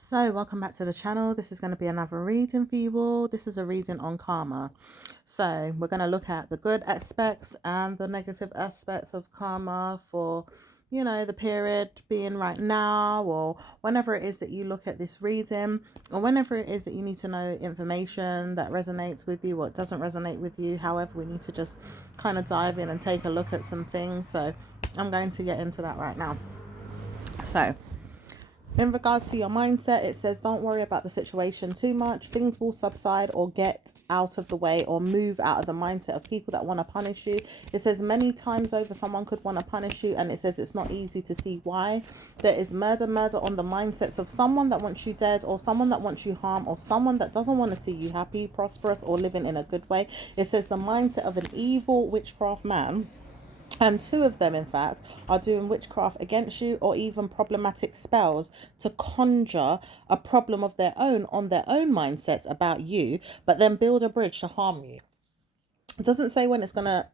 So welcome back to the channel. This is going to be another reading for you all. This is a reading on karma. So we're going to look at the good aspects and the negative aspects of karma for, the period being right now, or whenever it is that you look at this reading, or whenever it is that you need to know information that resonates with you or it doesn't resonate with you. However, we need to just kind of dive in and take a look at some things. So I'm going to get into that right now. So in regards to your mindset, it says don't worry about the situation too much. Things will subside or get out of the way or move out of the mindset of people that want to punish you. It says many times over someone could want to punish you, and it says it's not easy to see why. There is murder on the mindsets of someone that wants you dead, or someone that wants you harm, or someone that doesn't want to see you happy, prosperous, or living in a good way. It says the mindset of an evil witchcraft man, and two of them, in fact, are doing witchcraft against you or even problematic spells to conjure a problem of their own on their own mindsets about you, but then build a bridge to harm you. It doesn't say when it's going to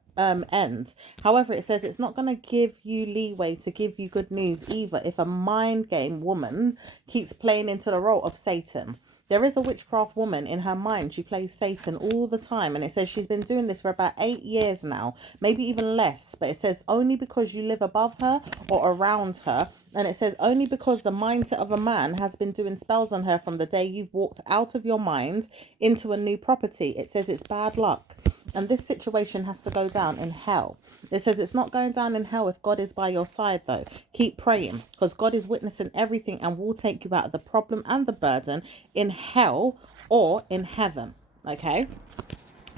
end. However, it says it's not going to give you leeway to give you good news either if a mind game woman keeps playing into the role of Satan. There is a witchcraft woman in her mind. She plays Satan all the time. And it says she's been doing this for about 8 years now, maybe even less. But it says only because you live above her or around her. And it says only because the mindset of a man has been doing spells on her from the day you've walked out of your mind into a new property. It says it's bad luck. And this situation has to go down in hell. It says it's not going down in hell if God is by your side, though. Keep praying, because God is witnessing everything and will take you out of the problem and the burden in hell or in heaven. Okay?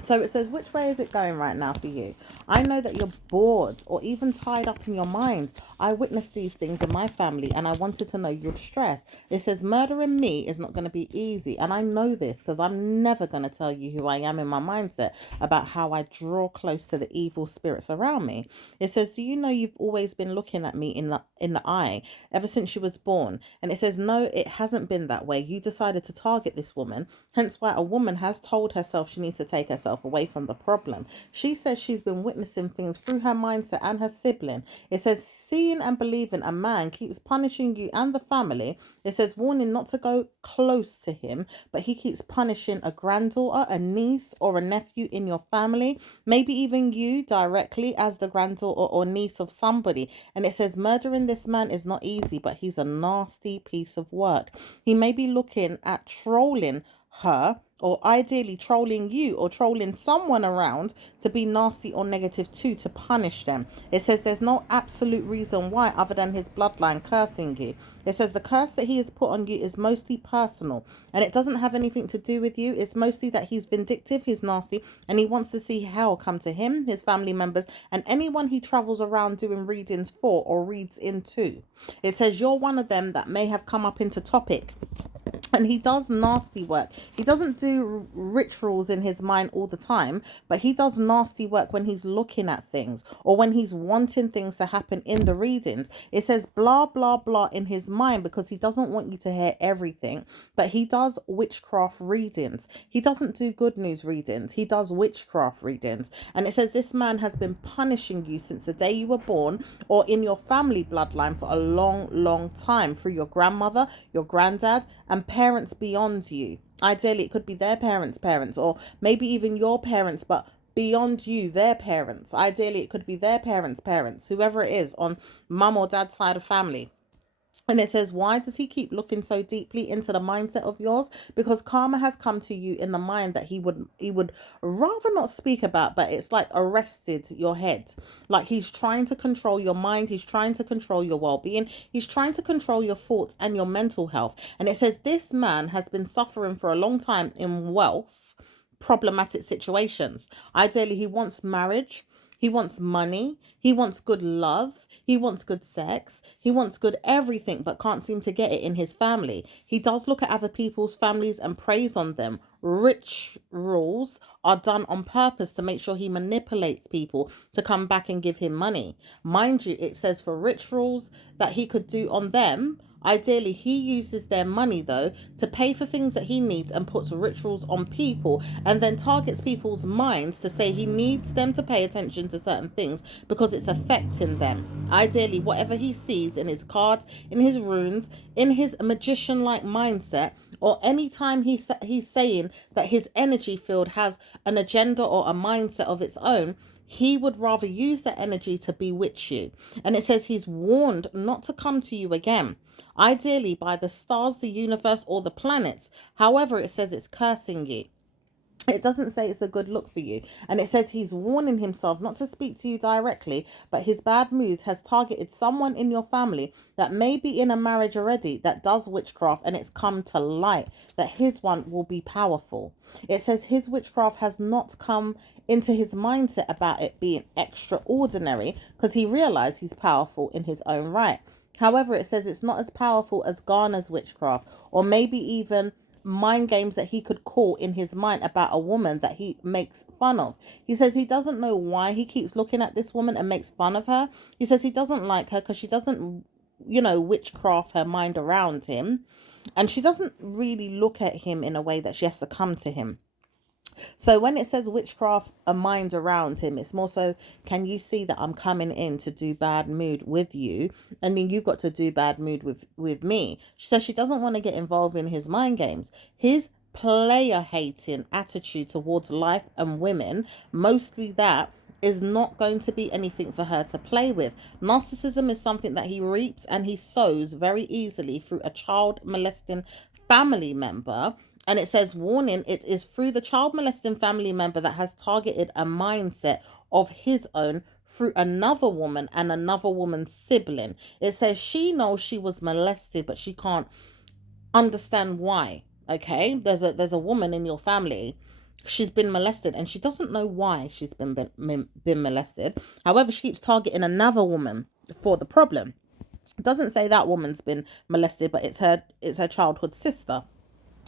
So it says, which way is it going right now for you? I know that you're bored or even tied up in your mind. I witnessed these things in my family and I wanted to know your stress. It says murdering me is not going to be easy. And I know this because I'm never going to tell you who I am in my mindset about how I draw close to the evil spirits around me. It says, do you know you've always been looking at me in the eye ever since you was born? And it says, no, it hasn't been that way. You decided to target this woman. Hence why a woman has told herself she needs to take herself away from the problem. She says she's been witnessing things through her mindset and her sibling. It says seeing and believing a man keeps punishing you and the family. It says warning not to go close to him, but he keeps punishing a granddaughter, a niece, or a nephew in your family, maybe even you directly as the granddaughter or niece of somebody. And it says murdering this man is not easy, but he's a nasty piece of work. He may be looking at trolling her, or ideally trolling you or trolling someone around to be nasty or negative too, to punish them. It says there's no absolute reason why other than his bloodline cursing you. It says the curse that he has put on you is mostly personal and it doesn't have anything to do with you. It's mostly that he's vindictive, he's nasty, and he wants to see hell come to him, his family members, and anyone he travels around doing readings for or reads into. It says you're one of them that may have come up into topic. And he does nasty work. He doesn't do rituals in his mind all the time, but he does nasty work when he's looking at things or when he's wanting things to happen in the readings. It says blah, blah, blah in his mind because he doesn't want you to hear everything, but he does witchcraft readings. He doesn't do good news readings. He does witchcraft readings. And it says this man has been punishing you since the day you were born or in your family bloodline for a long, long time through your grandmother, your granddad, and parents beyond you. Ideally, it could be their parents, or maybe even your parents, but beyond you, their parents. Ideally, it could be their parents, whoever it is on mum or dad's side of family. And it says, why does he keep looking so deeply into the mindset of yours? Because karma has come to you in the mind that he would rather not speak about, but it's like arrested your head. Like he's trying to control your mind. He's trying to control your well-being. He's trying to control your thoughts and your mental health. And it says this man has been suffering for a long time in wealth, problematic situations. Ideally, he wants marriage. He wants money. He wants good love. He wants good sex. He wants good everything, but can't seem to get it in his family. He does look at other people's families and preys on them. Rich rules are done on purpose to make sure he manipulates people to come back and give him money. Mind you, it says for rich rules that he could do on them Ideally, he uses their money, though, to pay for things that he needs and puts rituals on people and then targets people's minds to say he needs them to pay attention to certain things because it's affecting them. Ideally, whatever he sees in his cards, in his runes, in his magician like mindset, or any time he's saying that his energy field has an agenda or a mindset of its own, he would rather use that energy to bewitch you. And it says he's warned not to come to you again, ideally by the stars, the universe, or the planets. However, it says it's cursing you. It doesn't say it's a good look for you. And it says he's warning himself not to speak to you directly, but his bad moods has targeted someone in your family that may be in a marriage already that does witchcraft, and it's come to light that his one will be powerful. It says his witchcraft has not come into his mindset about it being extraordinary because he realized he's powerful in his own right. However, it says it's not as powerful as Ghana's witchcraft, or maybe even mind games that he could call in his mind about a woman that he makes fun of. He says he doesn't know why he keeps looking at this woman and makes fun of her. He says he doesn't like her because she doesn't, witchcraft her mind around him. And she doesn't really look at him in a way that she has to come to him. So when it says witchcraft a mind around him, it's more so, can you see that I'm coming in to do bad mood with you? And then you've got to do bad mood with me. So she doesn't want to get involved in his mind games. His player hating attitude towards life and women, mostly that, is not going to be anything for her to play with. Narcissism is something that he reaps and he sows very easily through a child molesting family member. And it says, warning, it is through the child molesting family member that has targeted a mindset of his own through another woman and another woman's sibling. It says she knows she was molested, but she can't understand why. Okay, there's a woman in your family. She's been molested and she doesn't know why she's been molested. However, she keeps targeting another woman for the problem. It doesn't say that woman's been molested, but it's her childhood sister.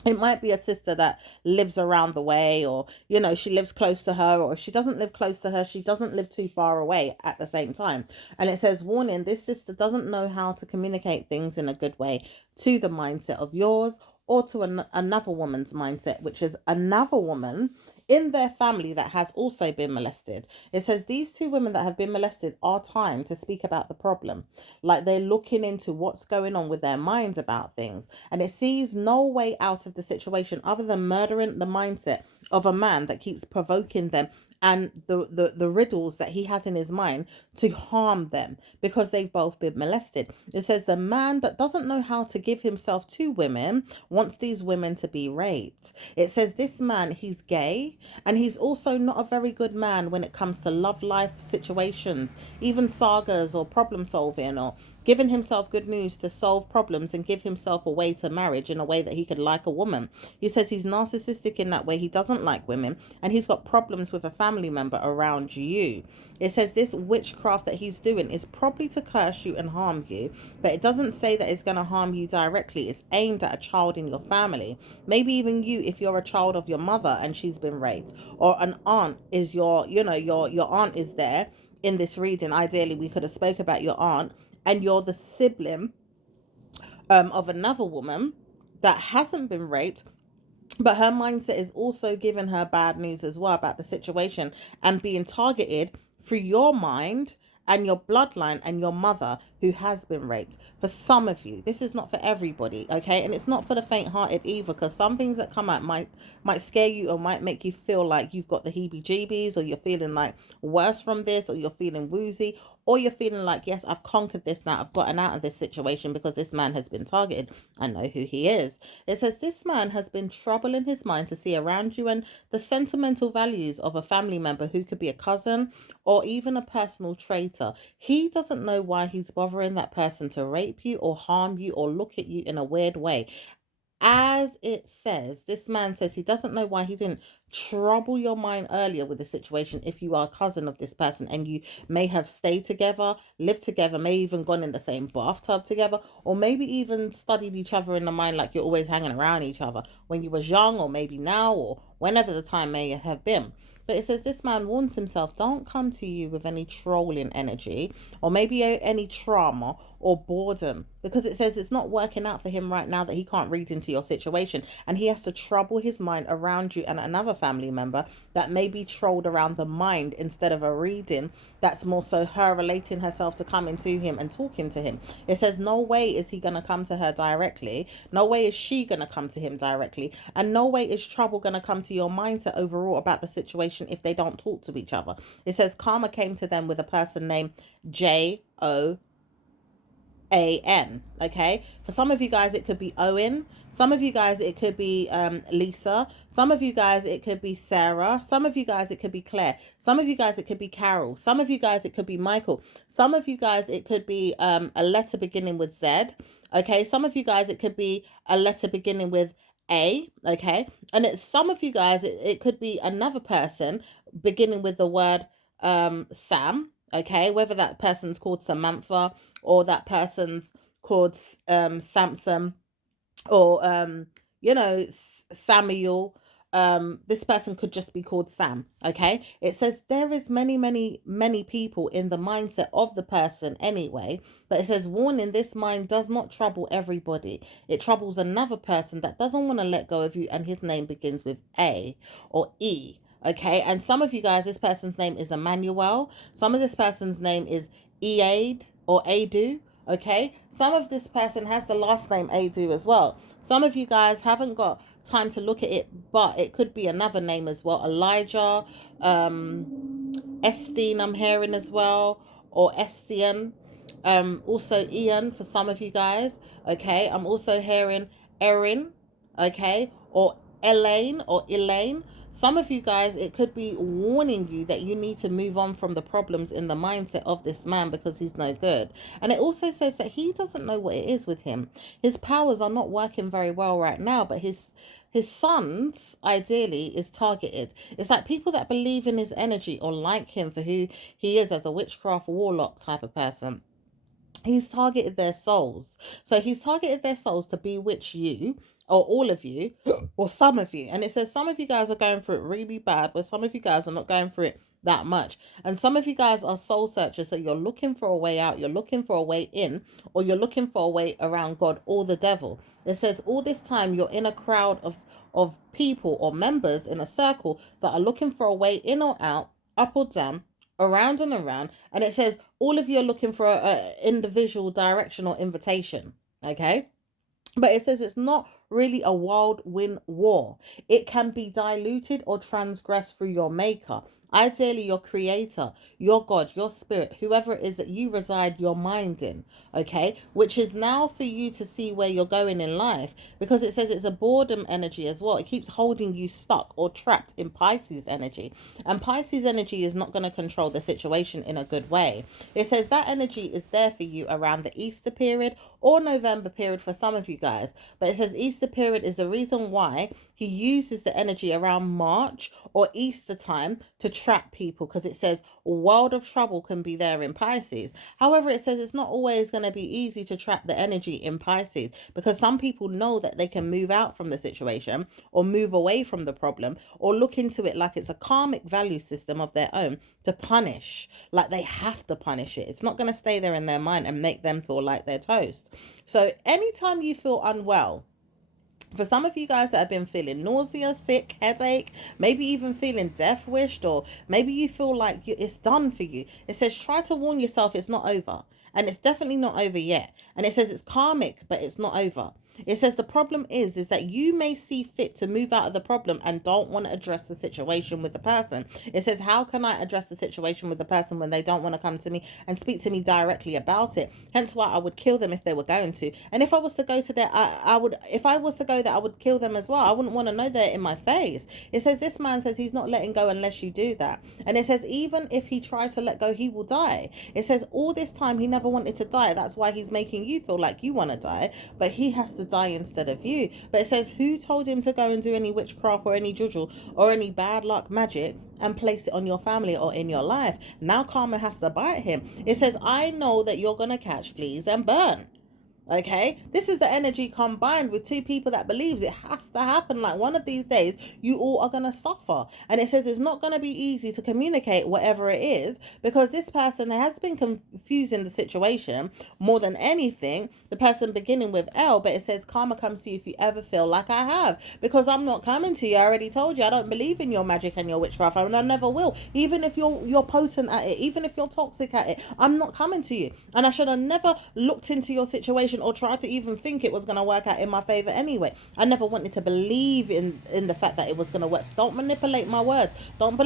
It might be a sister that lives around the way, or she lives close to her, or if she doesn't live close to her, she doesn't live too far away at the same time. And it says, warning, this sister doesn't know how to communicate things in a good way to the mindset of yours or to another woman's mindset, which is another woman in their family that has also been molested. It says these two women that have been molested are time to speak about the problem. Like, they're looking into what's going on with their minds about things. And it sees no way out of the situation other than murdering the mindset of a man that keeps provoking them and the riddles that he has in his mind to harm them because they've both been molested. It says the man that doesn't know how to give himself to women wants these women to be raped. It says this man, he's gay, and he's also not a very good man when it comes to love life situations, even sagas or problem solving, or giving himself good news to solve problems and give himself a way to marriage in a way that he could like a woman. He says he's narcissistic in that way. He doesn't like women, and he's got problems with a family member around you. It says this witchcraft that he's doing is probably to curse you and harm you, but it doesn't say that it's going to harm you directly. It's aimed at a child in your family. Maybe even you, if you're a child of your mother and she's been raped, or an aunt is your aunt is there in this reading. Ideally, we could have spoke about your aunt, and you're the sibling of another woman that hasn't been raped, but her mindset is also giving her bad news as well about the situation and being targeted through your mind and your bloodline and your mother who has been raped. For some of you, this is not for everybody, okay? And it's not for the faint-hearted either, because some things that come out might scare you or might make you feel like you've got the heebie-jeebies, or you're feeling like worse from this, or you're feeling woozy, or you're feeling like, yes, I've conquered this now, I've gotten out of this situation because this man has been targeted. I know who he is. It says this man has been troubling his mind to see around you and the sentimental values of a family member who could be a cousin or even a personal traitor. He doesn't know why he's bothering that person to rape you or harm you or look at you in a weird way. As it says, this man says he doesn't know why he didn't trouble your mind earlier with the situation if you are a cousin of this person and you may have stayed together, lived together, may even gone in the same bathtub together, or maybe even studied each other in the mind like you're always hanging around each other when you was young, or maybe now, or whenever the time may have been. But it says this man warns himself, don't come to you with any trolling energy or maybe any trauma or boredom, because it says it's not working out for him right now, that he can't read into your situation, and he has to trouble his mind around you and another family member that may be trolled around the mind instead of a reading that's more so her relating herself to coming to him and talking to him. It says no way is he going to come to her directly, no way is she going to come to him directly, and no way is trouble going to come to your mindset overall about the situation if they don't talk to each other. It says karma came to them with a person named Joan. Okay, for some of you guys it could be Owen, some of you guys it could be Lisa, some of you guys it could be Sarah, some of you guys it could be Claire, some of you guys it could be Carol, some of you guys it could be Michael, some of you guys it could be a letter beginning with Z. Okay, some of you guys it could be a letter beginning with A. Okay, and it's some of you guys it could be another person beginning with the word Sam. Okay, whether that person's called Samantha, or that person's called Samson, or Samuel. This person could just be called Sam. Okay, it says there is many people in the mindset of the person anyway, but it says warning, this mind does not trouble everybody. It troubles another person that doesn't want to let go of you, and his name begins with A or E. Okay, and some of you guys, this person's name is Emmanuel. Some of this person's name is Eade or Adu. Okay, some of this person has the last name Adu as well. Some of you guys haven't got time to look at it, but it could be another name as well. Elijah, Estine, I'm hearing as well, or Estian. Also Ian for some of you guys. Okay, I'm also hearing Erin. Okay, or Elaine. Some of you guys, it could be warning you that you need to move on from the problems in the mindset of this man because he's no good. And it also says that he doesn't know what it is with him. His powers are not working very well right now, but his sons ideally is targeted. It's like people that believe in his energy or like him for who he is as a witchcraft warlock type of person. He's targeted their souls. So he's targeted their souls to bewitch you, or all of you, or some of you. And it says some of you guys are going through it really bad, but some of you guys are not going through it that much. And some of you guys are soul searchers, so you're looking for a way out, you're looking for a way in, or you're looking for a way around God or the devil. It says all this time you're in a crowd of people or members in a circle that are looking for a way in or out, up or down, around and around, and it says all of you are looking for a individual direction or invitation. Okay, but it says it's not really a whirlwind war. It can be diluted or transgressed through your maker, ideally your creator, your God, your spirit, whoever it is that you reside your mind in. Okay, which is now for you to see where you're going in life, because it says it's a boredom energy as well. It keeps holding you stuck or trapped in Pisces energy, and Pisces energy is not going to control the situation in a good way. It says that energy is there for you around the Easter period or November period for some of you guys, but it says Easter period is the reason why he uses the energy around March or Easter time to trap people, because it says world of trouble can be there in Pisces. However, it says it's not always going to be easy to trap the energy in Pisces, because some people know that they can move out from the situation or move away from the problem or look into it like it's a karmic value system of their own to punish, like they have to punish it. It's not going to stay there in their mind and make them feel like they're toast. So anytime you feel unwell, for some of you guys that have been feeling nausea, sick, headache, maybe even feeling death wished, or maybe you feel like it's done for you, it says try to warn yourself it's not over. And it's definitely not over yet. And it says it's karmic, but it's not over. It says the problem is that you may see fit to move out of the problem and don't want to address the situation with the person. It says, how can I address the situation with the person when they don't want to come to me and speak to me directly about it? Hence why I would kill them if they were going to. And if I was to go to there, I would, if I was to go there, I would kill them as well. I wouldn't want to know they're in my face. It says this man says he's not letting go unless you do that. And it says even if he tries to let go, he will die. It says all this time he never wanted to die. That's why he's making you feel like you want to die, but he has to die instead of you. But it says who told him to go and do any witchcraft or any juju or any bad luck magic and place it on your family or in your life? Now karma has to bite him. It says I know that you're gonna catch fleas and burn. Okay, this is the energy combined with two people that believes it has to happen. Like one of these days, you all are gonna suffer, and it says it's not gonna be easy to communicate whatever it is because this person has been confusing the situation more than anything. The person beginning with L, but it says karma comes to you if you ever feel like I have, because I'm not coming to you. I already told you I don't believe in your magic and your witchcraft, and I never will. Even if you're potent at it, even if you're toxic at it, I'm not coming to you. And I should have never looked into your situation or tried to even think it was going to work out in my favor anyway. I never wanted to believe in the fact that it was going to work. So don't manipulate my words. Don't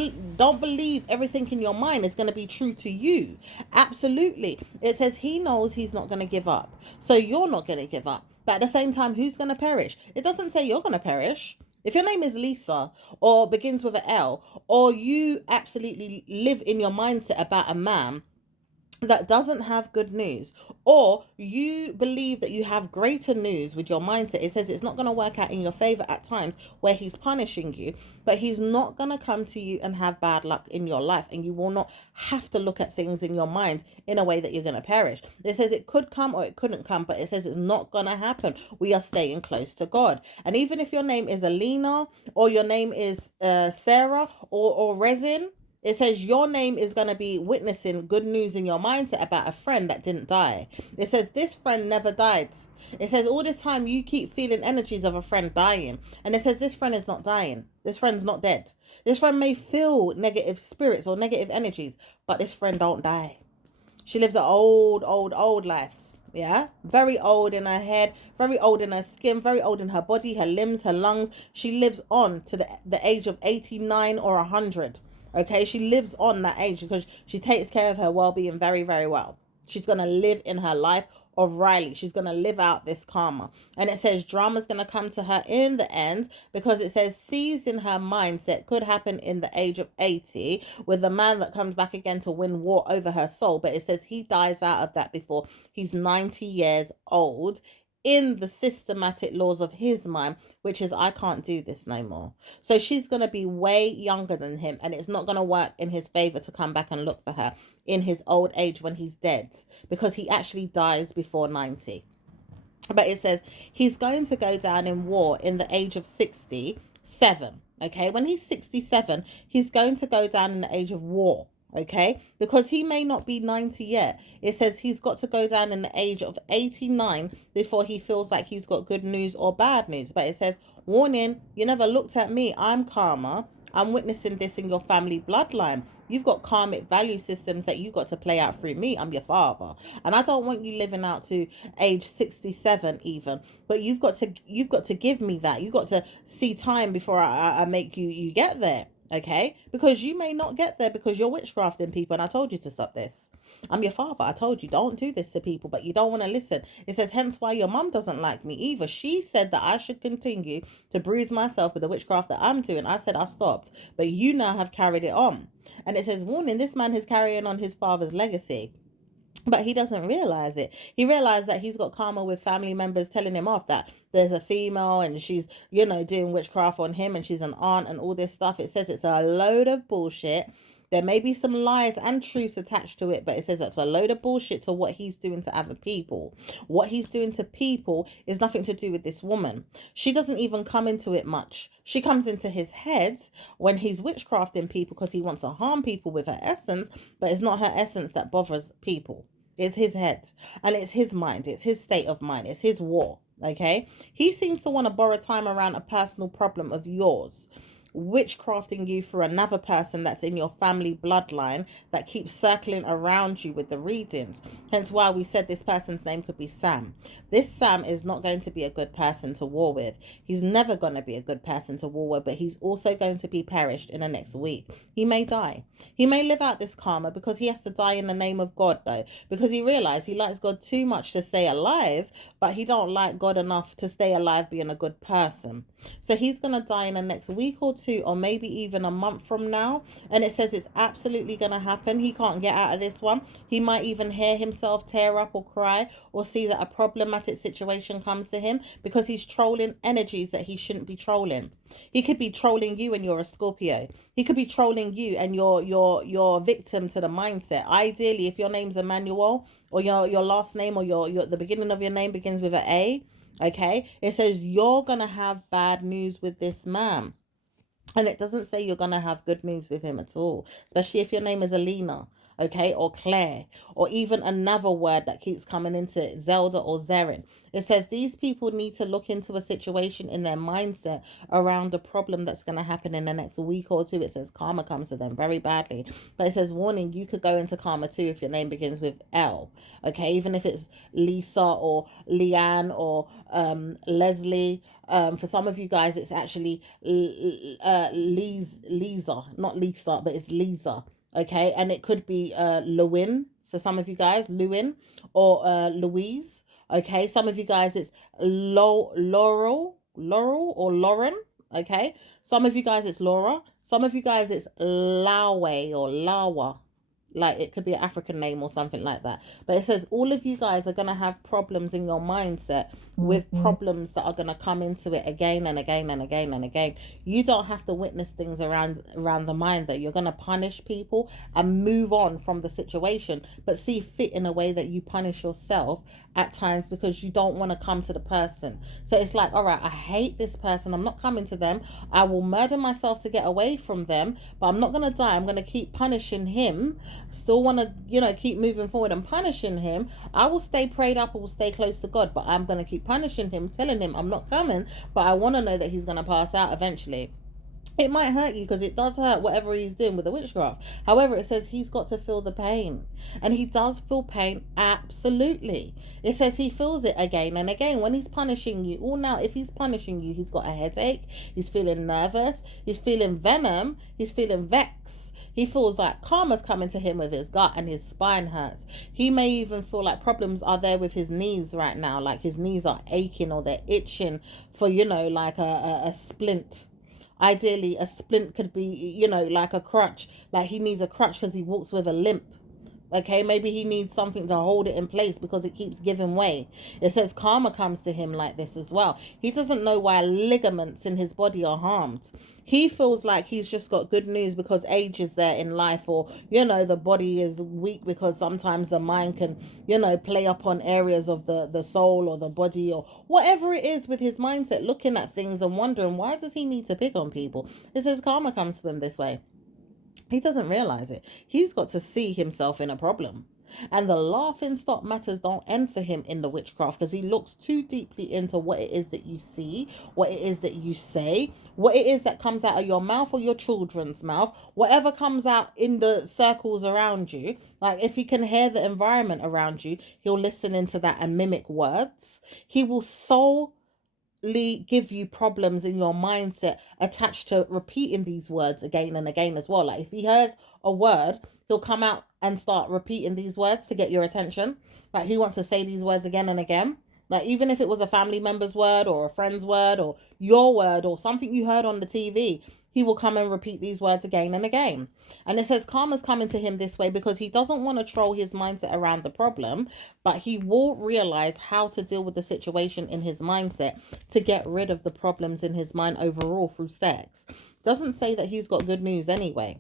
believe everything in your mind is going to be true to you. Absolutely. It says he knows he's not going to give up. So you're not going to give up. But at the same time, who's going to perish? It doesn't say you're going to perish. If your name is Lisa or begins with an L, or you absolutely live in your mindset about a man that doesn't have good news, or you believe that you have greater news with your mindset, it says it's not going to work out in your favor at times where he's punishing you, but he's not going to come to you and have bad luck in your life, and you will not have to look at things in your mind in a way that you're going to perish. It says it could come or it couldn't come, but it says it's not going to happen. We are staying close to God. And even if your name is Alina, or your name is Sarah, or Resin, it says your name is going to be witnessing good news in your mindset about a friend that didn't die. It says this friend never died. It says all this time you keep feeling energies of a friend dying. And it says this friend is not dying. This friend's not dead. This friend may feel negative spirits or negative energies, but this friend don't die. She lives an old life. Yeah, very old in her head, very old in her skin, very old in her body, her limbs, her lungs. She lives on to the age of 89 or 100. Okay, she lives on that age because she takes care of her well-being very, very well. She's going to live in her life of Riley. She's going to live out this karma. And it says drama's going to come to her in the end, because it says sees in her mindset could happen in the age of 80 with a man that comes back again to win war over her soul. But it says he dies out of that before he's 90 years old, in the systematic laws of his mind, which is I can't do this no more. So she's going to be way younger than him, and it's not going to work in his favor to come back and look for her in his old age when he's dead, because he actually dies before 90. But it says he's going to go down in war in the age of 67. Okay, when he's 67, he's going to go down in the age of war. Okay, because he may not be 90 yet. It says he's got to go down in the age of 89 before he feels like he's got good news or bad news. But it says, warning, you never looked at me. I'm karma. I'm witnessing this in your family bloodline. You've got karmic value systems that you got to play out through me. I'm your father, and I don't want you living out to age 67 even. But you've got to give me that. You've got to see time before I make you get there. Okay, because you may not get there because you're witchcrafting people, and I told you to stop this. I'm your father. I told you don't do this to people, but you don't want to listen. It says hence why your mum doesn't like me either. She said that I should continue to bruise myself with the witchcraft that I'm doing. I said I stopped, but you now have carried it on. And it says, warning, this man is carrying on his father's legacy. But he doesn't realize it. He realized that he's got karma with family members telling him off that there's a female and she's, doing witchcraft on him, and she's an aunt and all this stuff. It says it's a load of bullshit. There may be some lies and truths attached to it, but it says it's a load of bullshit to what he's doing to other people. What he's doing to people is nothing to do with this woman. She doesn't even come into it much. She comes into his head when he's witchcrafting people because he wants to harm people with her essence, but it's not her essence that bothers people. It's his head, and it's his mind. It's his state of mind. It's his war. Okay. He seems to want to borrow time around a personal problem of yours, witchcrafting you for another person that's in your family bloodline that keeps circling around you with the readings. Hence why we said this person's name could be Sam. This Sam is not going to be a good person to war with. He's never going to be a good person to war with, but he's also going to be perished in the next week. He may die. He may live out this karma because he has to die in the name of God, though, because he realized he likes God too much to stay alive, but he don't like God enough to stay alive being a good person. So he's going to die in the next week or two, or maybe even a month from now. And it says it's absolutely going to happen. He can't get out of this one. He might even hear himself tear up or cry, or see that a problematic situation comes to him, because he's trolling energies that he shouldn't be trolling. He could be trolling you and you're a Scorpio. He could be trolling you and you're victim to the mindset. Ideally, if your name's Emmanuel, or your last name, or your the beginning of your name begins with an A, okay, it says you're gonna have bad news with this man. And it doesn't say you're going to have good news with him at all, especially if your name is Alina, okay, or Claire, or even another word that keeps coming into it, Zelda or Zerin. It says these people need to look into a situation in their mindset around a problem that's going to happen in the next week or two. It says karma comes to them very badly. But it says, warning, you could go into karma too if your name begins with L, okay, even if it's Lisa or Leanne or Leslie. For some of you guys, it's actually Lisa, not Lisa, but it's Lisa. Okay, and it could be Lewin for some of you guys, Lewin, or Louise. Okay, some of you guys it's Laurel or Lauren. Okay, some of you guys it's Laura. Some of you guys it's Lawe or Lawa. Like it could be an African name or something like that. But it says all of you guys are going to have problems in your mindset, with problems that are going to come into it again and again and again and again. You don't have to witness things around the mind that you're going to punish people and move on from the situation, but see fit in a way that you punish yourself at times because you don't want to come to the person. So it's like, all right, I hate this person, I'm not coming to them, I will murder myself to get away from them, but I'm not going to die, I'm going to keep punishing him, still want to keep moving forward and punishing him. I will stay prayed up, I will stay close to God, but I'm going to keep punishing him, telling him I'm not coming, but I want to know that he's going to pass out eventually. It might hurt you because it does hurt whatever he's doing with the witchcraft. However, it says he's got to feel the pain. And he does feel pain, absolutely. It says he feels it again and again when he's punishing you. Oh, now, if he's punishing you, he's got a headache, he's feeling nervous, he's feeling venom, he's feeling vex. He feels like karma's coming to him with his gut and his spine hurts. He may even feel like problems are there with his knees right now. Like his knees are aching or they're itching for, like a splint. Ideally, a splint could be, like a crutch. Like he needs a crutch because he walks with a limp. Okay, maybe he needs something to hold it in place because it keeps giving way. It says karma comes to him like this as well. He doesn't know why ligaments in his body are harmed. He feels like he's just got good news because age is there in life, or, the body is weak because sometimes the mind can, play up on areas of the soul or the body or whatever it is with his mindset, looking at things and wondering, why does he need to pick on people? It says karma comes to him this way. He doesn't realize it. He's got to see himself in a problem. And the laughing stock matters don't end for him in the witchcraft, because he looks too deeply into what it is that you see, what it is that you say, what it is that comes out of your mouth or your children's mouth, whatever comes out in the circles around you. Like if he can hear the environment around you, he'll listen into that and mimic words. He will give you problems in your mindset attached to repeating these words again and again as well. Like if he hears a word, he'll come out and start repeating these words to get your attention. Like he wants to say these words again and again. Like even if it was a family member's word or a friend's word or your word or something you heard on the TV, he will come and repeat these words again and again. And it says karma's coming to him this way because he doesn't want to troll his mindset around the problem, but he will realize how to deal with the situation in his mindset to get rid of the problems in his mind overall through sex. Doesn't say that he's got good news anyway,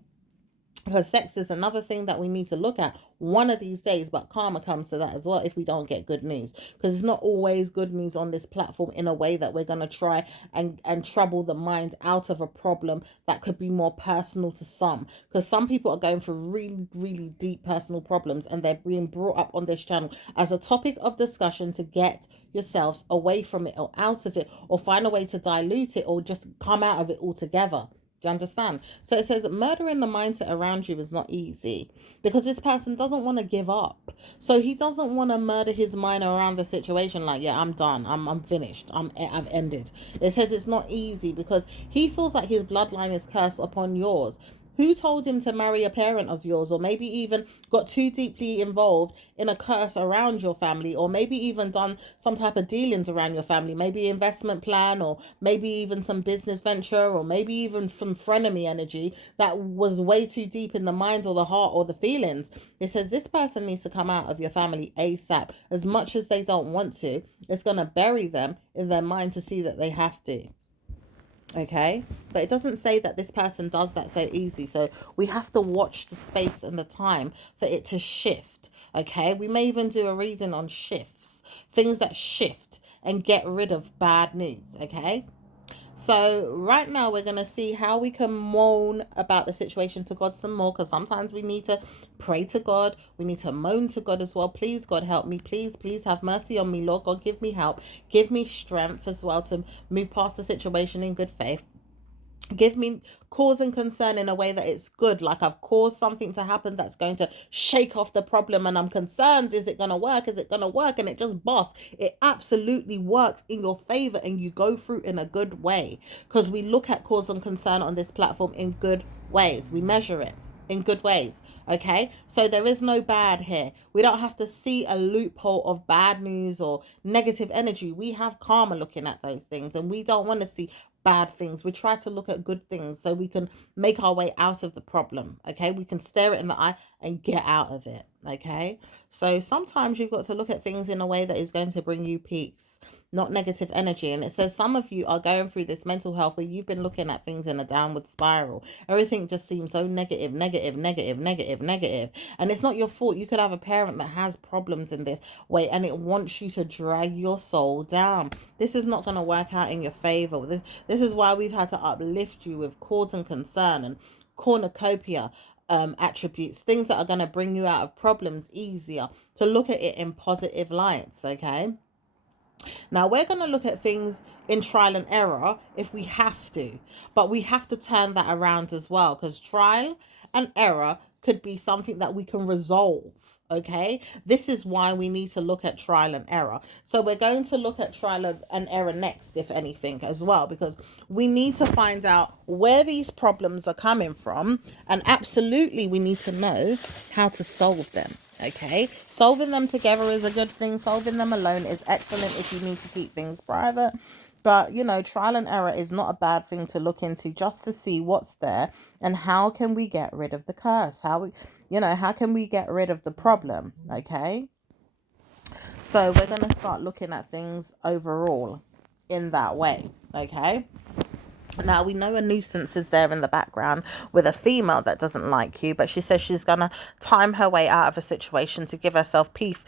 because sex is another thing that we need to look at one of these days, but karma comes to that as well if we don't get good news, because it's not always good news on this platform in a way that we're going to try and trouble the mind out of a problem that could be more personal to some, because some people are going through really, really deep personal problems and they're being brought up on this channel as a topic of discussion to get yourselves away from it or out of it, or find a way to dilute it or just come out of it altogether. Do you understand? So it says murdering the mindset around you is not easy because this person doesn't want to give up. So he doesn't want to murder his mind around the situation like, yeah, I'm done. I'm finished. I've ended. It says it's not easy because he feels like his bloodline is cursed upon yours. Who told him to marry a parent of yours, or maybe even got too deeply involved in a curse around your family, or maybe even done some type of dealings around your family, maybe investment plan, or maybe even some business venture, or maybe even some frenemy energy that was way too deep in the mind or the heart or the feelings. It says this person needs to come out of your family ASAP. As much as they don't want to, it's going to bury them in their mind to see that they have to. Okay, but it doesn't say that this person does that so easy, so we have to watch the space and the time for it to shift. Okay, we may even do a reading on shifts, things that shift and get rid of bad news. Okay, so right now we're going to see how we can moan about the situation to God some more, because sometimes we need to pray to God. We need to moan to God as well. Please, God, help me. Please, please have mercy on me. Lord God, give me help. Give me strength as well to move past the situation in good faith. Give me cause and concern in a way that it's good, like I've caused something to happen that's going to shake off the problem, and I'm concerned, is it going to work, is it going to work, and it just busts. It absolutely works in your favor, and you go through in a good way, because we look at cause and concern on this platform in good ways. We measure it in good ways. Okay, so there is no bad here. We don't have to see a loophole of bad news or negative energy. We have karma looking at those things, and we don't want to see bad things. We try to look at good things so we can make our way out of the problem. Okay, we can stare it in the eye and get out of it. Okay, so sometimes you've got to look at things in a way that is going to bring you peace, not negative energy. And it says some of you are going through this mental health where you've been looking at things in a downward spiral. Everything just seems so negative, negative, negative, negative, negative. And it's not your fault. You could have a parent that has problems in this way, and it wants you to drag your soul down. This is not going to work out in your favor. This is why we've had to uplift you with cause and concern and cornucopia attributes, things that are going to bring you out of problems easier, to look at it in positive lights. Okay, now we're going to look at things in trial and error if we have to, but we have to turn that around as well, because trial and error could be something that we can resolve. Okay, this is why we need to look at trial and error. So we're going to look at trial and error next, if anything, as well, because we need to find out where these problems are coming from, and absolutely we need to know how to solve them. Okay, solving them together is a good thing. Solving them alone is excellent if you need to keep things private. But, you know, trial and error is not a bad thing to look into, just to see what's there and how can we get rid of the curse? How can we get rid of the problem? Okay, so we're going to start looking at things overall in that way. Okay. Now, we know a nuisance is there in the background with a female that doesn't like you, but she says she's going to time her way out of a situation to give herself peace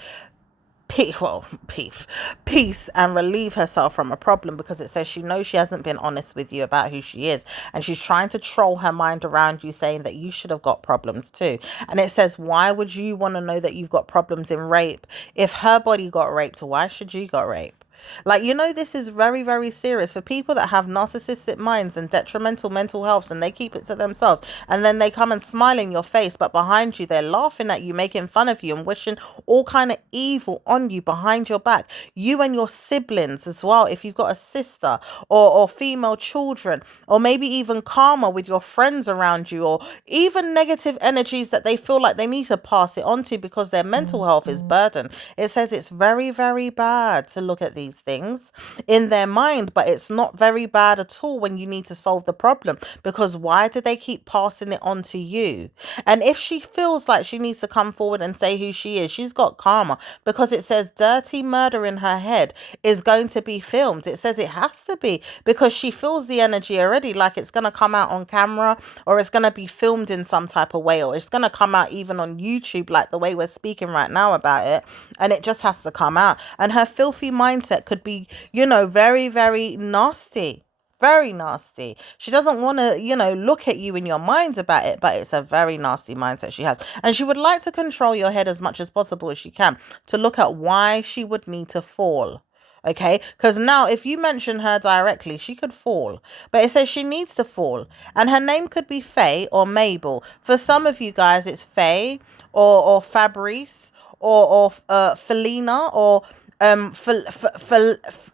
and relieve herself from a problem, because it says she knows she hasn't been honest with you about who she is, and she's trying to troll her mind around you, saying that you should have got problems too. And it says, why would you want to know that you've got problems in rape? If her body got raped, why should you got raped? Like, this is very, very serious for people that have narcissistic minds and detrimental mental health, and they keep it to themselves. And then they come and smile in your face, but behind you, they're laughing at you, making fun of you, and wishing all kind of evil on you behind your back. You and your siblings as well, if you've got a sister or female children, or maybe even karma with your friends around you, or even negative energies that they feel like they need to pass it on to because their mental health is burdened. It says it's very, very bad to look at these things in their mind, but it's not very bad at all when you need to solve the problem, because why do they keep passing it on to you? And if she feels like she needs to come forward and say who she is, she's got karma, because it says dirty murder in her head is going to be filmed. It says it has to be, because she feels the energy already, like it's going to come out on camera, or it's going to be filmed in some type of way, or it's going to come out even on YouTube, like the way we're speaking right now about it, and it just has to come out. And her filthy mindset could be, very, very nasty. Very nasty. She doesn't want to, look at you in your mind about it, but it's a very nasty mindset she has. And she would like to control your head as much as possible as she can, to look at why she would need to fall. Okay, because now if you mention her directly, she could fall. But it says she needs to fall. And her name could be Faye or Mabel. For some of you guys, it's Faye or Fabrice or Felina or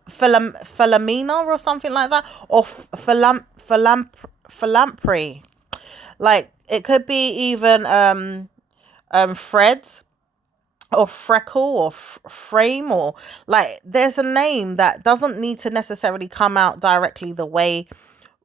Philomena or something like that, or philampry. Like, It could be even Fred or Freckle or Frame, or like there's a name that doesn't need to necessarily come out directly the way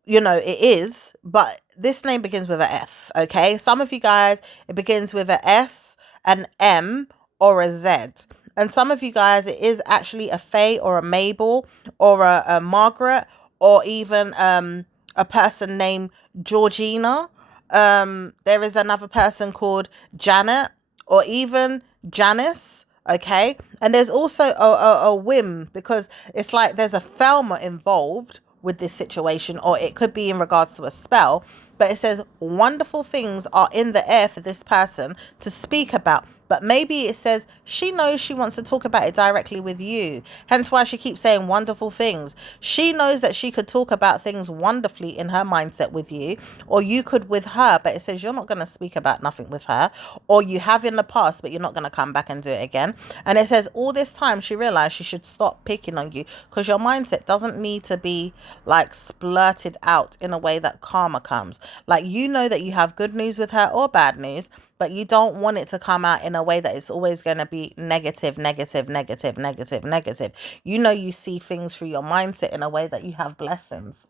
it is, but this name begins with a F, okay? Some of you guys, it begins with a S, an M, or a Z. And some of you guys, it is actually a Faye or a Mabel or a Margaret, or even a person named Georgina. There is another person called Janet, or even Janice. Okay. And there's also a whim, because it's like there's a Thelma involved with this situation, or it could be in regards to a spell. But it says wonderful things are in the air for this person to speak about. But maybe it says she knows she wants to talk about it directly with you. Hence why she keeps saying wonderful things. She knows that she could talk about things wonderfully in her mindset with you, or you could with her. But it says you're not going to speak about nothing with her, or you have in the past, but you're not going to come back and do it again. And it says all this time she realized she should stop picking on you, because your mindset doesn't need to be like splurted out in a way that karma comes. Like, you know that you have good news with her or bad news, but you don't want it to come out in a way that it's always going to be negative, negative, negative, negative, negative. You see things through your mindset in a way that you have blessings.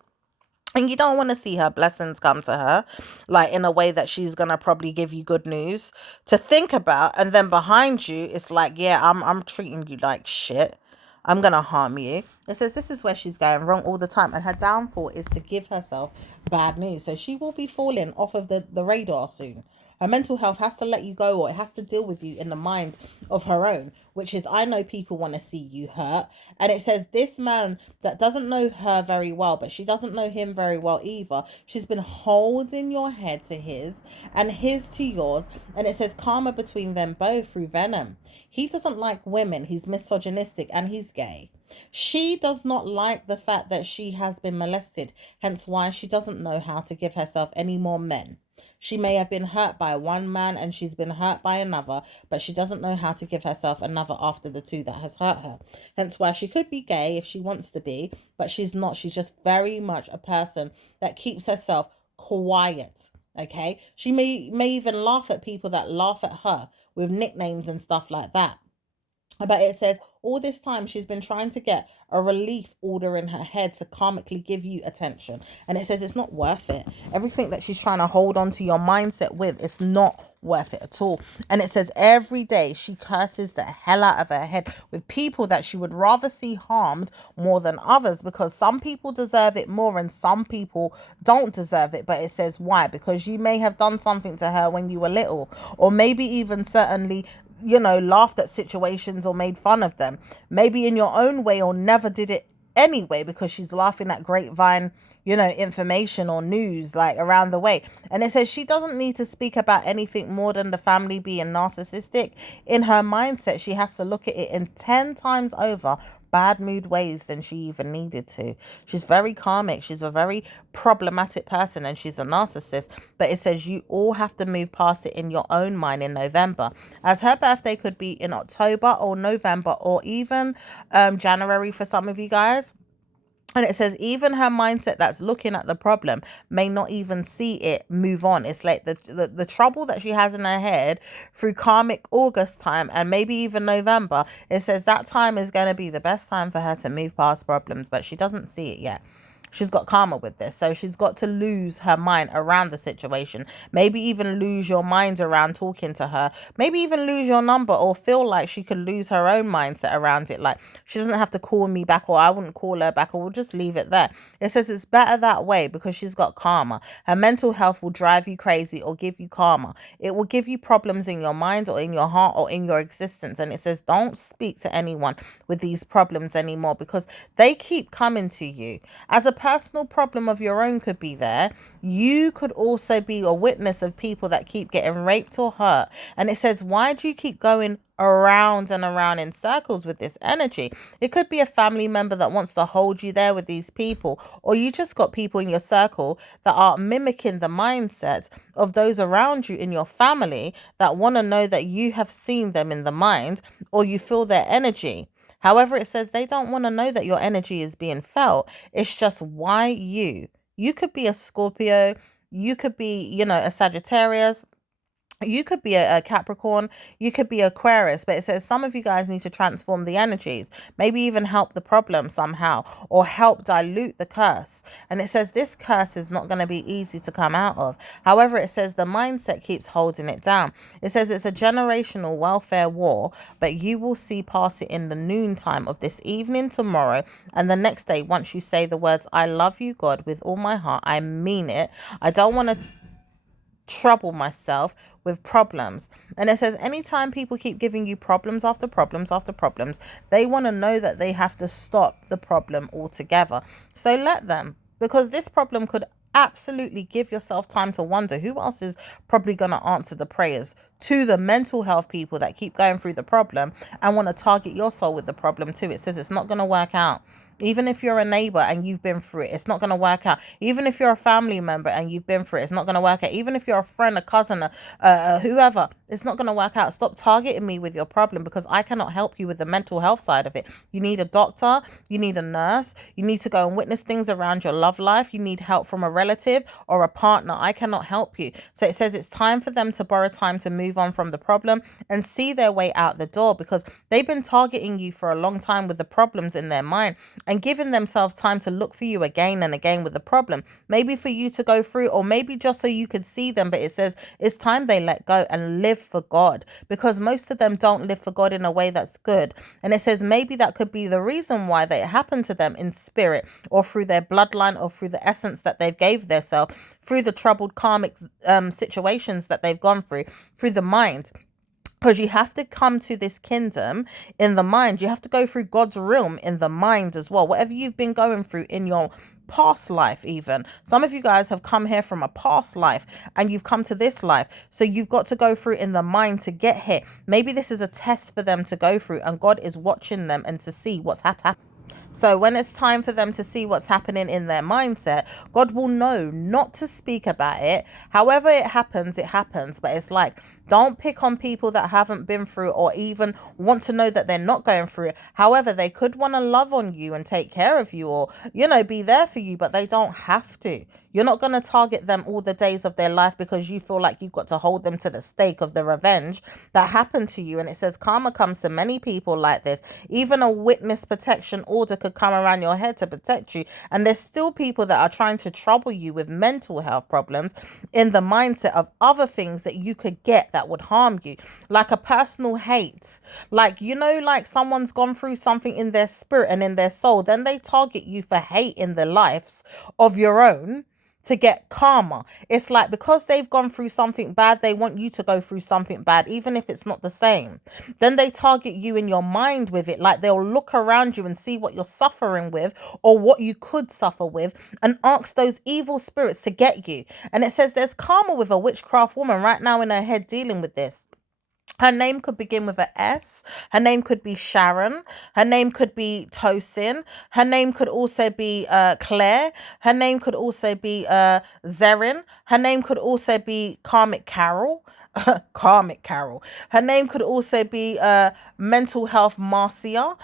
And you don't want to see her blessings come to her, like in a way that she's gonna probably give you good news to think about, and then behind you, it's like, yeah, I'm treating you like shit. I'm gonna harm you. It says this is where she's going wrong all the time, and her downfall is to give herself bad news. So she will be falling off of the radar soon. Her mental health has to let you go, or it has to deal with you in the mind of her own, which is, I know people want to see you hurt. And it says this man that doesn't know her very well, but she doesn't know him very well either. She's been holding your head to his and his to yours. And it says karma between them both through venom. He doesn't like women. He's misogynistic and he's gay. She does not like the fact that she has been molested, hence why she doesn't know how to give herself any more men. She may have been hurt by one man and she's been hurt by another, but she doesn't know how to give herself another after the two that has hurt her. Hence why she could be gay if she wants to be, but she's not. She's just very much a person that keeps herself quiet. Okay? She may even laugh at people that laugh at her with nicknames and stuff like that. But it says all this time she's been trying to get a relief order in her head to karmically give you attention. And it says it's not worth it. Everything that she's trying to hold on to your mindset with, it's not worth it at all. And it says every day she curses the hell out of her head with people that she would rather see harmed more than others, because some people deserve it more and some people don't deserve it. But it says why? Because you may have done something to her when you were little, or maybe even certainly laughed at situations or made fun of them, maybe in your own way, or never did it anyway because she's laughing at grapevine, information or news like around the way. And it says she doesn't need to speak about anything more than the family being narcissistic. In her mindset, she has to look at it in 10 times over bad mood ways than she even needed to. She's very karmic. She's a very problematic person and she's a narcissist. But it says you all have to move past it in your own mind in November, as her birthday could be in October or November or even January for some of you guys. And it says even her mindset that's looking at the problem may not even see it move on. It's like the trouble that she has in her head through karmic August time and maybe even November. It says that time is going to be the best time for her to move past problems, but she doesn't see it yet. She's got karma with this. So she's got to lose her mind around the situation. Maybe even lose your mind around talking to her. Maybe even lose your number, or feel like she could lose her own mindset around it. Like, she doesn't have to call me back, or I wouldn't call her back, or we'll just leave it there. It says it's better that way because she's got karma. Her mental health will drive you crazy or give you karma. It will give you problems in your mind or in your heart or in your existence. And it says don't speak to anyone with these problems anymore because they keep coming to you. As a personal problem of your own could be there, you could also be a witness of people that keep getting raped or hurt. And it says, why do you keep going around and around in circles with this energy? It could be a family member that wants to hold you there with these people, or you just got people in your circle that are mimicking the mindsets of those around you in your family that want to know that you have seen them in the mind, or you feel their energy. However, it says they don't want to know that your energy is being felt. It's just why you. You could be a Scorpio, You could be, a Sagittarius. You could be a Capricorn, you could be Aquarius, but it says some of you guys need to transform the energies, maybe even help the problem somehow, or help dilute the curse. And it says this curse is not going to be easy to come out of. However, it says the mindset keeps holding it down. It says it's a generational welfare war, but you will see past it in the noontime of this evening tomorrow. And the next day, once you say the words, I love you, God, with all my heart, I mean it. I don't want to trouble myself with problems. And it says anytime people keep giving you problems after problems after problems, they want to know that they have to stop the problem altogether. So let them, because this problem could absolutely give yourself time to wonder who else is probably going to answer the prayers to the mental health people that keep going through the problem and want to target your soul with the problem too. It says it's not going to work out. Even if you're a neighbor and you've been through it, it's not going to work out. Even if you're a family member and you've been through it, it's not going to work out. Even if you're a friend, a cousin, whoever, it's not going to work out. Stop targeting me with your problem, because I cannot help you with the mental health side of it. You need a doctor, you need a nurse, you need to go and witness things around your love life, you need help from a relative or a partner. I cannot help you. So it says it's time for them to borrow time to move on from the problem and see their way out the door, because they've been targeting you for a long time with the problems in their mind, and giving themselves time to look for you again and again with the problem, maybe for you to go through, or maybe just so you could see them. But it says it's time they let go and live for God, because most of them don't live for God in a way that's good. And it says maybe that could be the reason why they happened to them in spirit, or through their bloodline, or through the essence that they've gave themselves, through the troubled karmic situations that they've gone through the mind. Because you have to come to this kingdom in the mind. You have to go through God's realm in the mind as well. Whatever you've been going through in your past life, even. Some of you guys have come here from a past life and you've come to this life. So you've got to go through in the mind to get here. Maybe this is a test for them to go through, and God is watching them and to see what's happening. So when it's time for them to see what's happening in their mindset, God will know not to speak about it. However it happens, it happens. But it's like, don't pick on people that haven't been through, or even want to know that they're not going through it. However, they could want to love on you and take care of you, or, be there for you, but they don't have to. You're not going to target them all the days of their life because you feel like you've got to hold them to the stake of the revenge that happened to you. And it says karma comes to many people like this. Even a witness protection order could come around your head to protect you. And there's still people that are trying to trouble you with mental health problems in the mindset of other things that you could get that would harm you, like a personal hate. Like, like someone's gone through something in their spirit and in their soul, then they target you for hate in the lives of your own to get karma. It's like, because they've gone through something bad, they want you to go through something bad, even if it's not the same. Then they target you in your mind with it. Like, they'll look around you and see what you're suffering with, or what you could suffer with, and ask those evil spirits to get you. And it says there's karma with a witchcraft woman right now in her head dealing with this. Her name could begin with a S. Her name could be Sharon. Her name could be Tosin. Her name could also be Claire. Her name could also be Zerin. Her name could also be Karmic Carol. Karmic Carol. Her name could also be Mental Health Marcia.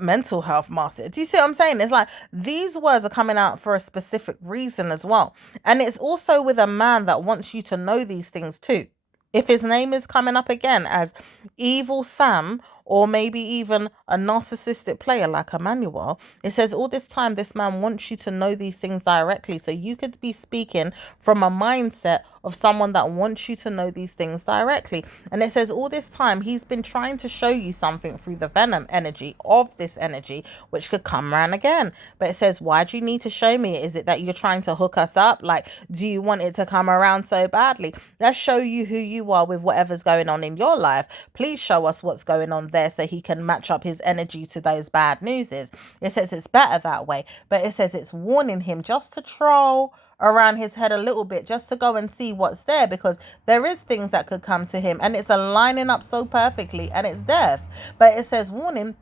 Mental Health Marcia. Do you see what I'm saying? It's like these words are coming out for a specific reason as well. And it's also with a man that wants you to know these things too. If his name is coming up again as Evil Sam, or maybe even a narcissistic player like Emmanuel, it says all this time this man wants you to know these things directly. So you could be speaking from a mindset of someone that wants you to know these things directly. And it says all this time he's been trying to show you something through the venom energy of this energy, which could come around again. But it says, why do you need to show me? Is it that you're trying to hook us up? Like, do you want it to come around so badly? Let's show you who you are with whatever's going on in your life. Please show us what's going on there so he can match up his energy to those bad newses. It says it's better that way, but it says it's warning him just to troll around his head a little bit, just to go and see what's there, because there is things that could come to him and it's aligning up so perfectly and it's death. But it says warning,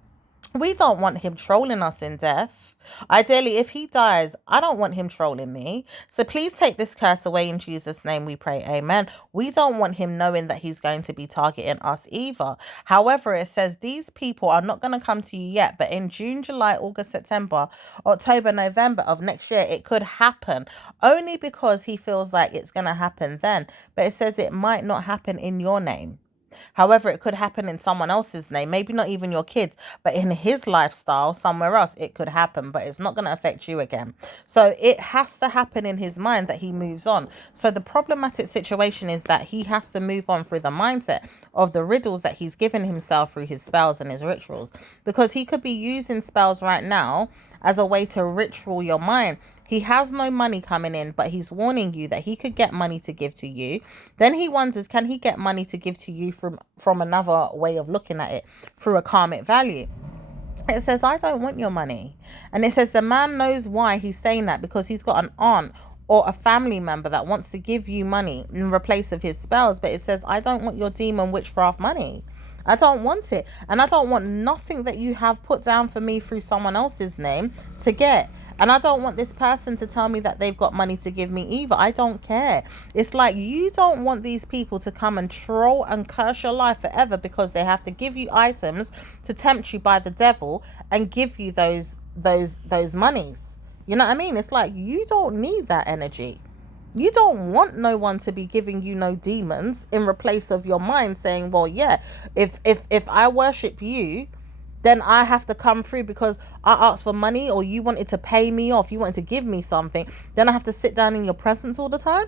We don't want him trolling us in death. Ideally, if he dies, I don't want him trolling me. So please take this curse away in Jesus' name, we pray. Amen. We don't want him knowing that he's going to be targeting us either. However, it says these people are not going to come to you yet, but in June, July, August, September, October, November of next year, it could happen only because he feels like it's going to happen then. But it says it might not happen in your name. However, it could happen in someone else's name, maybe not even your kids, but in his lifestyle, somewhere else, it could happen, but it's not going to affect you again. So it has to happen in his mind that he moves on. So the problematic situation is that he has to move on through the mindset of the riddles that he's given himself through his spells and his rituals, because he could be using spells right now as a way to ritual your mind. He has no money coming in, but he's warning you that he could get money to give to you. Then he wonders, can he get money to give to you from another way of looking at it, through a karmic value? It says, I don't want your money. And it says the man knows why he's saying that, because he's got an aunt or a family member that wants to give you money in replace of his spells. But it says, I don't want your demon witchcraft money. I don't want it. And I don't want nothing that you have put down for me through someone else's name to get. And I don't want this person to tell me that they've got money to give me either. I don't care. It's like you don't want these people to come and troll and curse your life forever because they have to give you items to tempt you by the devil and give you those monies. You know what I mean? It's like you don't need that energy. You don't want no one to be giving you no demons in replace of your mind saying, well, yeah, if I worship you, then I have to come through because I asked for money, or you wanted to pay me off, you wanted to give me something, then I have to sit down in your presence all the time.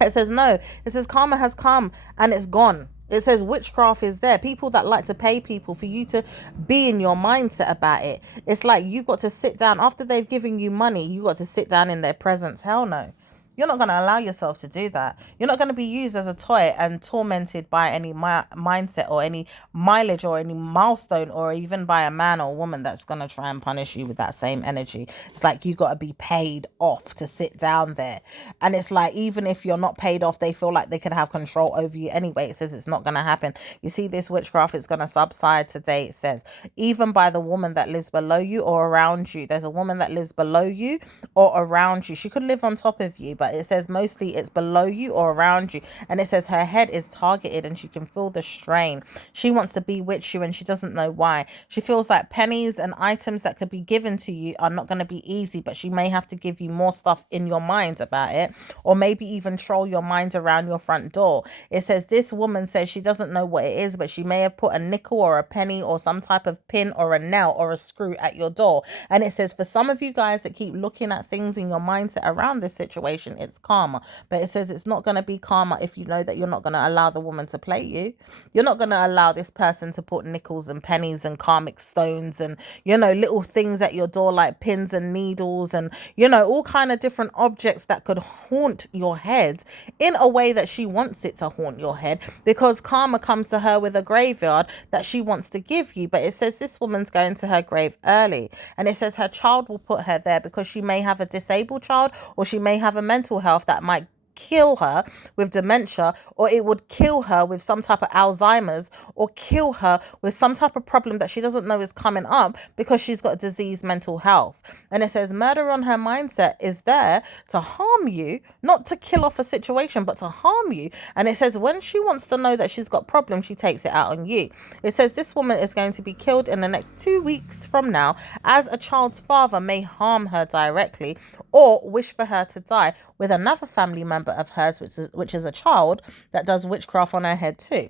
It says no. It says karma has come and it's gone. It says witchcraft is there. People that like to pay people for you to be in your mindset about it. It's like you've got to sit down after they've given you money. You got to sit down in their presence. Hell no. You're not going to allow yourself to do that. You're not going to be used as a toy and tormented by any mindset or any mileage or any milestone, or even by a man or woman that's going to try and punish you with that same energy. It's like you got to be paid off to sit down there. And it's like, even if you're not paid off, they feel like they can have control over you anyway. It says it's not going to happen. You see, this witchcraft is going to subside today. It says, even by the woman that lives below you or around you. There's a woman that lives below you or around you. She could live on top of you, but it says mostly it's below you or around you. And it says her head is targeted and she can feel the strain. She wants to bewitch you and she doesn't know why. She feels like pennies and items that could be given to you are not going to be easy, but she may have to give you more stuff in your mind about it, or maybe even troll your mind around your front door. It says this woman says she doesn't know what it is, but she may have put a nickel or a penny or some type of pin or a nail or a screw at your door. And it says for some of you guys that keep looking at things in your mindset around this situation, it's karma. But it says it's not going to be karma if you know that you're not going to allow the woman to play you. You're not going to allow this person to put nickels and pennies and karmic stones and, you know, little things at your door like pins and needles and, you know, all kind of different objects that could haunt your head in a way that she wants it to haunt your head, because karma comes to her with a graveyard that she wants to give you. But it says this woman's going to her grave early, and it says her child will put her there because she may have a disabled child, or she may have a mental health that might kill her with dementia, or it would kill her with some type of Alzheimer's, or kill her with some type of problem that she doesn't know is coming up because she's got diseased mental health. And it says murder on her mindset is there to harm you, not to kill off a situation, but to harm you. And it says when she wants to know that she's got problems, she takes it out on you. It says this woman is going to be killed in the next 2 weeks from now, as a child's father may harm her directly or wish for her to die with another family member of hers, which is a child that does witchcraft on her head too.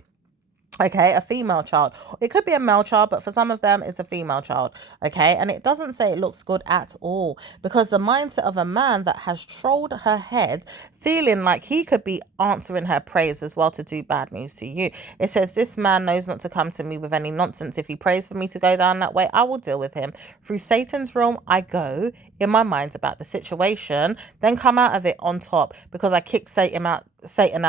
Okay, a female child. It could be a male child, but for some of them, it's a female child. Okay, and it doesn't say it looks good at all, because the mindset of a man that has trolled her head, feeling like he could be answering her prayers as well to do bad news to you. It says, this man knows not to come to me with any nonsense. If he prays for me to go down that way, I will deal with him. Through Satan's realm, I go in my mind about the situation, then come out of it on top, because I kicked Satan out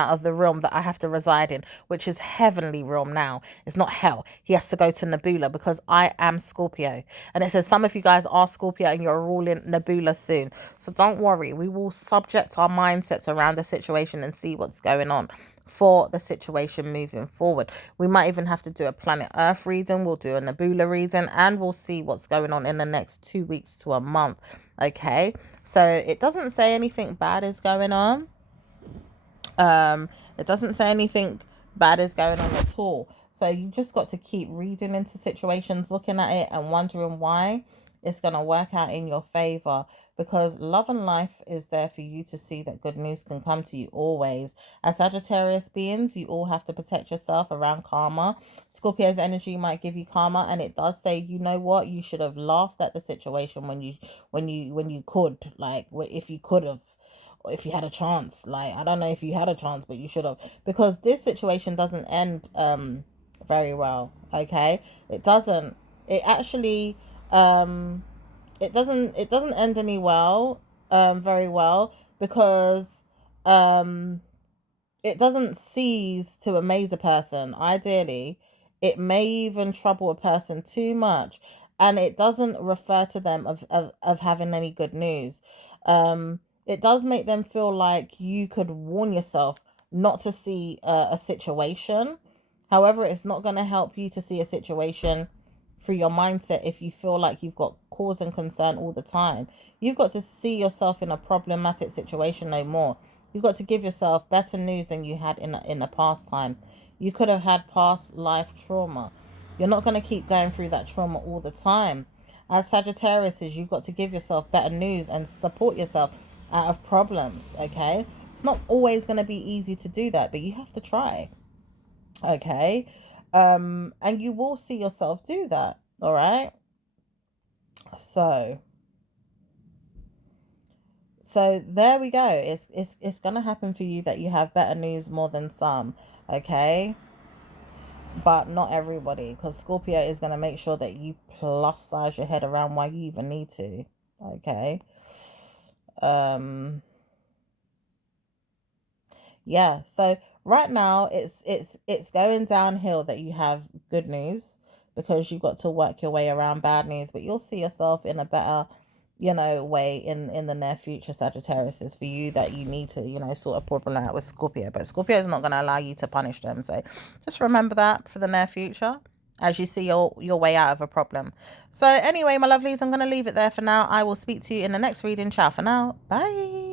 of the realm that I have to reside in, which is heavenly realm now. It's not hell. He has to go to Nebula because I am Scorpio. And it says some of you guys are Scorpio and you're all in Nebula soon. So don't worry. We will subject our mindsets around the situation and see what's going on. for the situation moving forward. We might even have to do a planet Earth reading. We'll do a nebula reading, and we'll see what's going on in the next 2 weeks to a month. Okay, so it doesn't say anything bad is going on. It doesn't say anything bad is going on at all. So you just got to keep reading into situations, looking at it and wondering why it's going to work out in your favor, because love and life is there for you to see that good news can come to you always. As Sagittarius beings, you all have to protect yourself around karma. Scorpio's energy might give you karma, and it does say, you know what, you should have laughed at the situation when you could, like, if you could have, if you had a chance. Like, I don't know if you had a chance, but you should have, because this situation doesn't end very well. Okay, it doesn't. It actually it doesn't end any well, very well, because um it doesn't cease to amaze a person. Ideally, it may even trouble a person too much, and it doesn't refer to them of having any good news. It does make them feel like you could warn yourself not to see a situation. However, it's not going to help you to see a situation through your mindset if you feel like you've got cause and concern all the time. You've got to see yourself in a problematic situation no more. You've got to give yourself better news than you had in the past time. You could have had past life trauma. You're not going to keep going through that trauma all the time. As Sagittarius, you've got to give yourself better news and support yourself out of problems, okay? It's not always going to be easy to do that, but you have to try, okay? And you will see yourself do that, all right? So there we go. It's gonna happen for you that you have better news more than some, okay? But not everybody, because Scorpio is gonna make sure that you plus size your head around why you even need to, okay? Um, yeah. So right now it's going downhill that you have good news, because you've got to work your way around bad news, but you'll see yourself in a better, way in the near future. Sagittarius, is for you that you need to, sort of problem out with Scorpio, but Scorpio is not going to allow you to punish them. So just remember that for the near future as you see your way out of a problem. So anyway, my lovelies, I'm going to leave it there for now. I will speak to you in the next reading. Ciao for now. Bye.